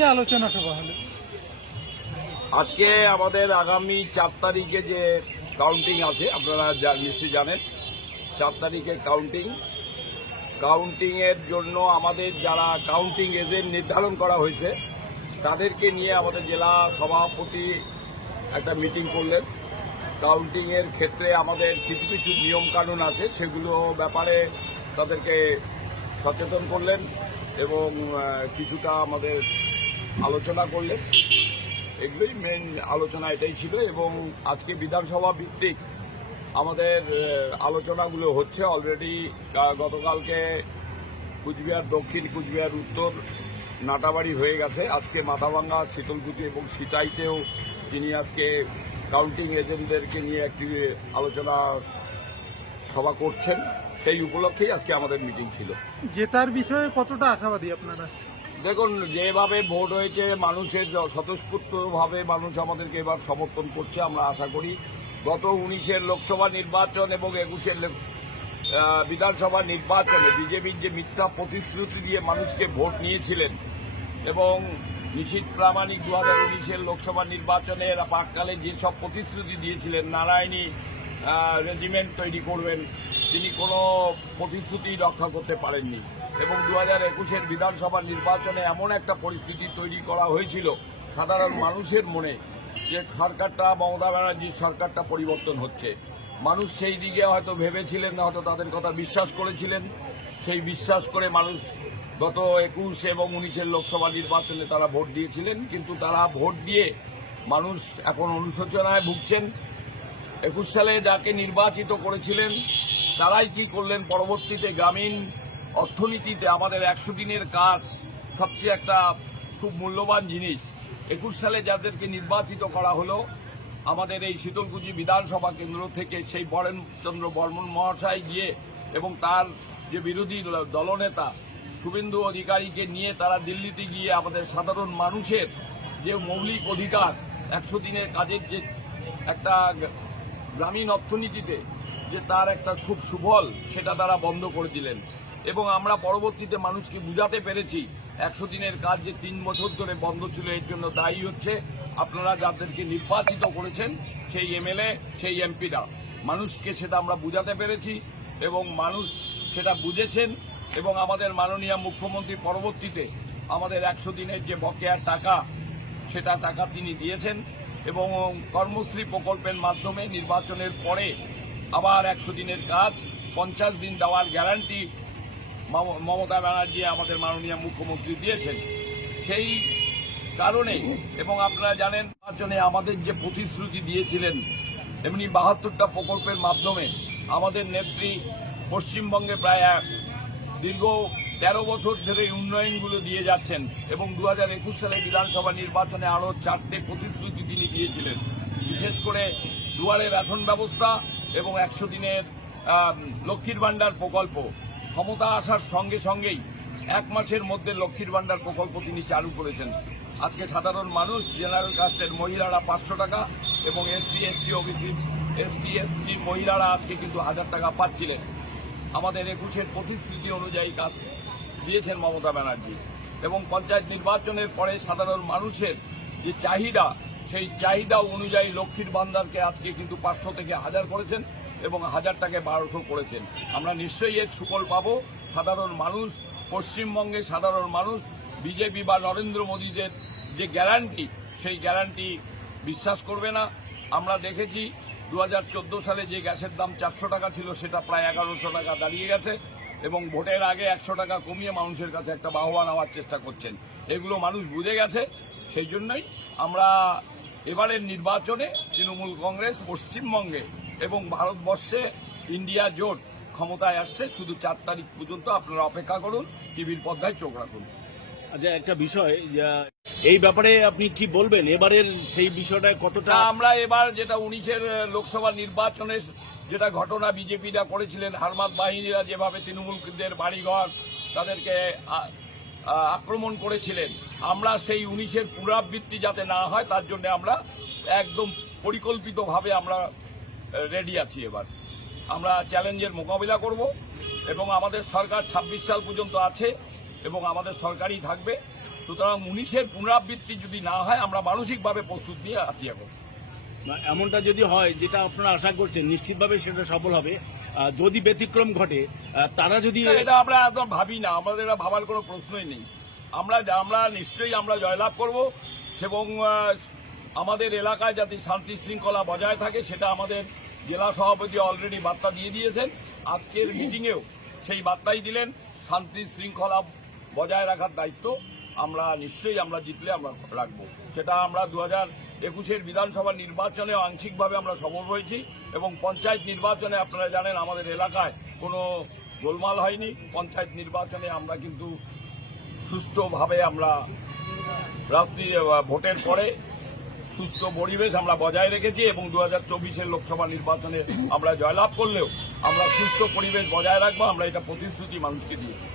নিয়ে আলোচনা সভা আজকে আমাদের আগামী চার তারিখে যে কাউন্টিং আছে, আপনারা নিশ্চয়ই জানেন, চার তারিখে কাউন্টিং কাউন্টিং এর জন্য আমাদের যারা কাউন্টিং এজেন্ট নির্ধারণ করা হয়েছে, তাদেরকে নিয়ে আমাদের জেলা সভাপতি একটা মিটিং করলেন। কাউন্টিং এর ক্ষেত্রে আমাদের কিছু কিছু নিয়ম কানুন আছে, সেগুলো ব্যাপারে তাদেরকে সচেতন করলেন এবং কিছুটা আমাদের আলোচনা করলেন। এগুলোই মেন আলোচনা এটাই ছিল এবং আজকে বিধানসভা ভিত্তিক আমাদের আলোচনাগুলো হচ্ছে। অলরেডি গতকালকে কুচবিহার দক্ষিণ, কুচবিহার উত্তর নাটাবাড়ি হয়ে গেছে। আজকে মাথাভাঙ্গা, শীতলকুচি এবং সিতাইতেও তিনি আজকে কাউন্টিং এজেন্টদেরকে নিয়ে একটি আলোচনা সভা করছেন, সেই উপলক্ষেই আজকে আমাদের মিটিং ছিল। জেতার বিষয়ে কতটা আশাবাদী আপনারা? দেখুন, যেভাবে ভোট হয়েছে, মানুষের স্বতঃস্ফূর্তভাবে মানুষ আমাদেরকে এবার সমর্থন করছে, আমরা আশা করি। গত উনিশের লোকসভা নির্বাচন এবং একুশের বিধানসভা নির্বাচনে বিজেপির যে মিথ্যা প্রতিশ্রুতি দিয়ে মানুষকে ভোট নিয়েছিলেন এবং নিশীত প্রামাণিক দু হাজার উনিশের লোকসভা নির্বাচনের পাককালে যেসব প্রতিশ্রুতি দিয়েছিলেন, নারায়ণী রেজিমেন্ট তৈরি করবেন, তিনি কোনো প্রতিশ্রুতি রক্ষা করতে পারেননি। এবং দু হাজার একুশের বিধানসভা নির্বাচনে এমন একটা পরিস্থিতি তৈরি করা হয়েছিল সাধারণ মানুষের মনে যে সরকারটা, মমতা ব্যানার্জির সরকারটা পরিবর্তন হচ্ছে। মানুষ সেই দিকে হয়তো ভেবেছিলেন না, হয়তো তাদের কথা বিশ্বাস করেছিলেন। সেই বিশ্বাস করে মানুষ গত একুশ এবং উনিশের লোকসভা নির্বাচনে তারা ভোট দিয়েছিলেন, কিন্তু তারা ভোট দিয়ে মানুষ এখন অনুশোচনায় ভুগছেন। একুশ সালে যাকে নির্বাচিত করেছিলেন, তারাই কি করলেন? পরবর্তীতে গ্রামীণ অর্থনীতিতে আমাদের একশো দিনের কাজ সবচেয়ে একটা খুব মূল্যবান জিনিস। একুশ সালে যাদেরকে নির্বাচিত করা হলো, আমাদের এই শীতলকুচি বিধানসভা কেন্দ্র থেকে সেই বরেনচন্দ্র বর্মন মহাশয় গিয়ে এবং তার যে বিরোধী দলনেতা শুভেন্দু অধিকারীকে নিয়ে তারা দিল্লিতে গিয়ে আমাদের সাধারণ মানুষের যে মৌলিক অধিকার, একশো দিনের কাজের যে একটা গ্রামীণ অর্থনীতিতে যে তার একটা খুব সুফল, সেটা তারা বন্ধ করে দিলেন। এবং আমরা পরবর্তীতে মানুষকে বুঝাতে পেরেছি। একশো দিনের কাজ যে তিন বছর ধরে বন্ধ ছিল, এর জন্য দায়ী হচ্ছে। আপনারা যাদেরকে নির্বাচিত করেছেন, সেই এমএলএ, সেই এমপিরা। মানুষকে সেটা আমরা বুঝাতে পেরেছি এবং মানুষ সেটা বুঝেছেন এবং আমাদের মাননীয় মুখ্যমন্ত্রী পরবর্তীতে আমাদের একশো দিনের যে বকেয়ার টাকা, সেটা টাকা তিনি দিয়েছেন এবং কর্মশ্রী প্রকল্পের মাধ্যমে নির্বাচনের পরে আবার একশো দিনের কাজ, পঞ্চাশ দিন দেওয়ার গ্যারান্টি মমতা ব্যানার্জি আমাদের মাননীয় মুখ্যমন্ত্রী দিয়েছেন। সেই কারণে এবং আপনারা জানেন, নির্বাচনে আমাদের যে প্রতিশ্রুতি দিয়েছিলেন এমনি বাহাত্তরটা প্রকল্পের মাধ্যমে আমাদের নেত্রী পশ্চিমবঙ্গে প্রায় এক, দীর্ঘ তেরো বছর ধরে উন্নয়নগুলো দিয়ে যাচ্ছেন, এবং দু হাজার একুশ সালে বিধানসভা নির্বাচনে আরও চারটে প্রতিশ্রুতি তিনি দিয়েছিলেন। বিশেষ করে দুয়ারে রেশন ব্যবস্থা এবং একশো দিনের লক্ষ্মীর ভাণ্ডার প্রকল্প। ক্ষমতা আসার সঙ্গে সঙ্গেই এক মাসের মধ্যে লক্ষ্মীর ভাণ্ডার প্রকল্প তিনি চালু করেছেন। আজকে সাধারণ মানুষ, জেনারেল কাস্টের মহিলারা পাঁচশো টাকা এবং SC, ST, OBC, ST ST মহিলারা আজকে কিন্তু হাজার টাকা পাচ্ছিলেন। আমাদের একুশের প্রতিশ্রুতি অনুযায়ী কাজ দিয়েছেন মমতা ব্যানার্জি এবং পঞ্চায়েত নির্বাচনের পরে সাধারণ মানুষের যে চাহিদা, সেই চাহিদা অনুযায়ী লক্ষ্মীর ভান্ডারকে আজকে কিন্তু পাঁচশো থেকে হাজার করেছেন। এবং হাজার হাজারটাকে বারোশো করেছেন। আমরা নিশ্চয়ই এর সুফল পাব। সাধারণ মানুষ পশ্চিমবঙ্গে সাধারণ মানুষ, বিজেপি বা নরেন্দ্র মোদীদের যে গ্যারান্টি, সেই গ্যারান্টি বিশ্বাস করবে না। আমরা দেখেছি দু হাজার চোদ্দ সালে যে গ্যাসের দাম চারশো টাকা ছিল, সেটা প্রায় এগারোশো টাকা দাঁড়িয়ে গেছে এবং ভোটের আগে একশো টাকা কমিয়ে মানুষের কাছে একটা বাহবা নেওয়ার চেষ্টা করছেন। এগুলো মানুষ বুঝে গেছে। সেই জন্যই আমরা এবারের নির্বাচনে তৃণমূল কংগ্রেস পশ্চিমবঙ্গে এবং ভারতবর্ষে ইন্ডিয়া জোট ক্ষমতায় আসছে শুধু চার তারিখ পর্যন্ত আপনারা অপেক্ষা করুন টিভির পর্দায় চোখ রাখুন। আচ্ছা একটা বিষয় এই ব্যাপারে আপনি কি বলবেন? এবারের সেই বিষয়টা কতটা আমরা এবার যেটা উনিশের লোকসভা নির্বাচনে যেটা ঘটনা বিজেপিরা করেছিলেন হারমাত বাহিনীরা যেভাবে তৃণমূলদের বাড়িঘর তাদেরকে আক্রমণ করেছিলেন আমরা সেই উনিশের পুনরাবৃত্তি যাতে না হয় তার জন্য আমরা একদম পরিকল্পিতভাবে আমরা রেডি আছি এবার। আমরা চ্যালেঞ্জের মোকাবিলা করব এবং আমাদের সরকার ২৬ সাল পর্যন্ত আছে এবং আমাদের সরকারই থাকবে। সুতরাং উনিশের পুনরাবৃত্তি যদি না হয় আমরা মানসিকভাবে প্রস্তুত নিয়ে আছি এখন। না, এমনটা যদি হয় যেটা আপনারা আশা করছেন নিশ্চিতভাবে সেটা সফল হবে। যদি ব্যতিক্রম ঘটে তারা যদি এটা আমরা একদম ভাবি না। আমাদের এটা ভাবার কোনো প্রশ্নই নেই। আমরা আমরা নিশ্চয়ই আমরা জয়লাভ করব এবং আমাদের এলাকায় যাতে শান্তি শৃঙ্খলা বজায় থাকে সেটা আমাদের জেলা সভাপতি অলরেডি বার্তা দিয়ে দিয়েছেন। আজকের মিটিংয়েও সেই বার্তাই দিলেন। শান্তি শৃঙ্খলা বজায় রাখার দায়িত্ব আমরা নিশ্চয়ই আমরা জিতলে আমরা রাখব। সেটা আমরা দু হাজার একুশের বিধানসভা নির্বাচনে আংশিকভাবে আমরা সফল হয়েছি এবং পঞ্চায়েত নির্বাচনে আপনারা জানেন আমাদের এলাকায় কোনো গোলমাল হয়নি। পঞ্চায়েত নির্বাচনে আমরা কিন্তু সুষ্ঠুভাবে আমরা রাত্রি ভোটের পরে সুস্থ পরিবেশ আমরা বজায় রেখেছি এবং দু হাজার চব্বিশের লোকসভা নির্বাচনে আমরা জয়লাভ করলেও আমরা সুস্থ পরিবেশ বজায় রাখব, আমরা এটা প্রতিশ্রুতি মানুষকে দিয়েছি।